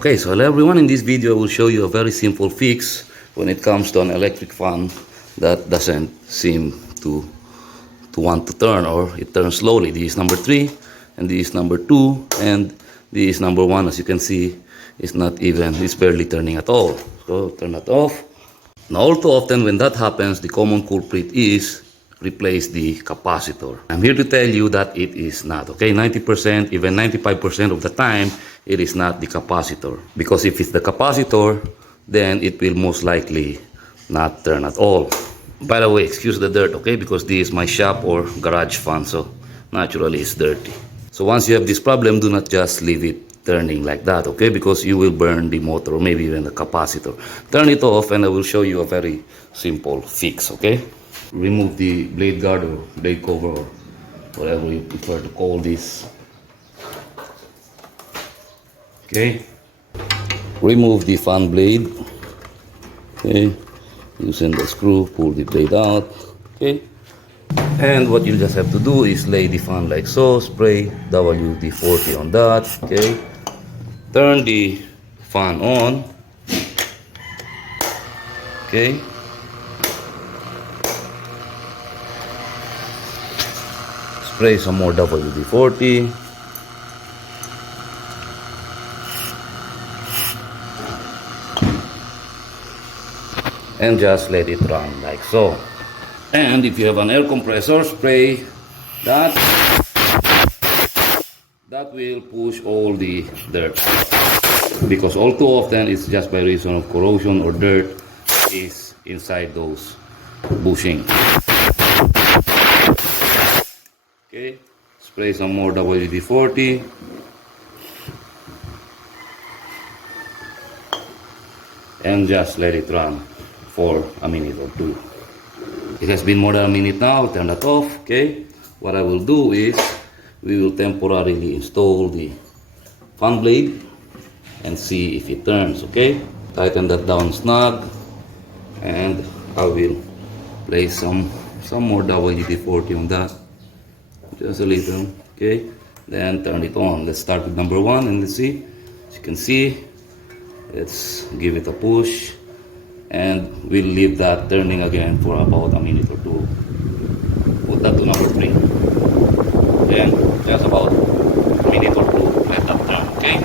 Okay, so hello everyone, in this video I will show you a very simple fix when it comes to an electric fan that doesn't seem to want to turn, or it turns slowly. This is number 3 and this is number 2 and this is number 1. As you can see, it's barely turning at all. So turn that off. Now all too often when that happens, the common culprit is replace the capacitor. I'm here to tell you that it is not, okay? 90%, even 95% of the time, it is not the capacitor. Because if it's the capacitor, then it will most likely not turn at all. By the way, excuse the dirt, okay? Because this is my shop or garage fan, so naturally it's dirty. So once you have this problem, do not just leave it turning like that, okay? Because you will burn the motor or maybe even the capacitor. Turn it off and I will show you a very simple fix, okay? Remove the blade guard or blade cover or whatever you prefer to call this. Okay. Remove the fan blade. Okay. Using the screw, pull the blade out. Okay. And what you just have to do is lay the fan like so. Spray WD-40 on that. Okay. Turn the fan on. Okay. Spray some more WD-40. And just let it run like so. And if you have an air compressor, spray that. That will push all the dirt. Because all too often it's just by reason of corrosion or dirt is inside those bushings. Okay, spray some more WD-40. And just let it run for a minute or two. It has been more than a minute now. Turn that off. Okay, what I will do is we will temporarily install the fan blade and see if it turns. Okay, tighten that down snug, and I will place some more WD-40 on that. Just a little, okay? Then turn it on. Let's start with number 1 and let's see. As you can see, let's give it a push and we'll leave that turning again for about a minute or two. Put that to number 3. Then just about a minute or two, let that turn, okay?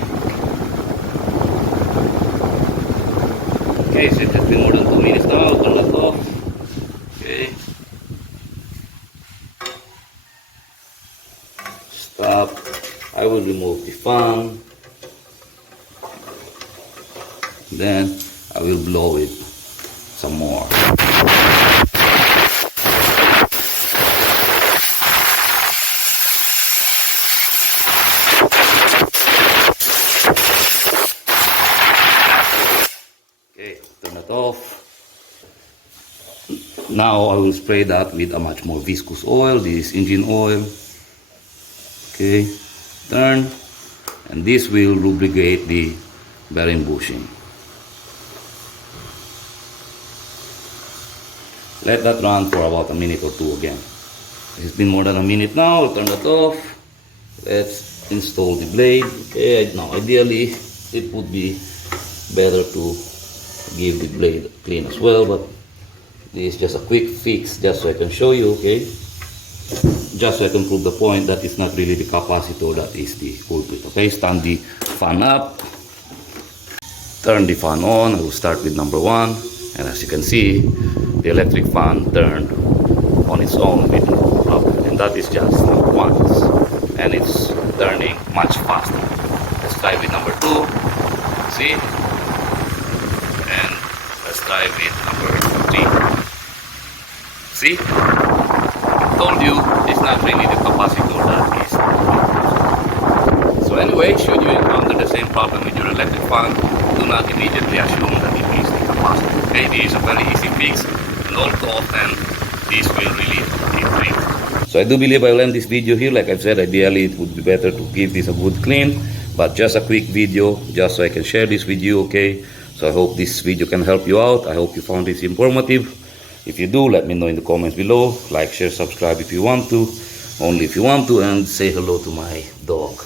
Okay, so it has been more than 2 minutes now. Turn that off. Okay. Stop. I will remove the fan. Then I will blow it some more. Okay, turn it off. Now I will spray that with a much more viscous oil. This is engine oil. Okay, turn, and this will lubricate the bearing bushing. Let that run for about a minute or two again. It's been more than a minute now. I'll turn that off. Let's install the blade. Okay, now ideally it would be better to give the blade a clean as well, but this is just a quick fix just so I can show you, okay? Just so I can prove the point that it's not really the capacitor that is the culprit. Okay, stand the fan up, turn the fan on. I will start with number 1, and as you can see, the electric fan turned on its own with no problem, and that is just once, and it's turning much faster. Let's try with number 2. See, and let's try with number 3. See, told you it's not really the capacitor that is. So anyway, should you encounter the same problem with your electric fan, do not immediately assume that it is the capacitor. Okay, this is a very easy fix, and all too often this will really break. So I do believe I will end this video here. Like I've said, ideally it would be better to give this a good clean, but just a quick video just so I can share this with you. Okay, so I hope this video can help you out. I hope you found this informative. If you do, let me know in the comments below. Like, share, subscribe if you want to. Only if you want to. And say hello to my dog.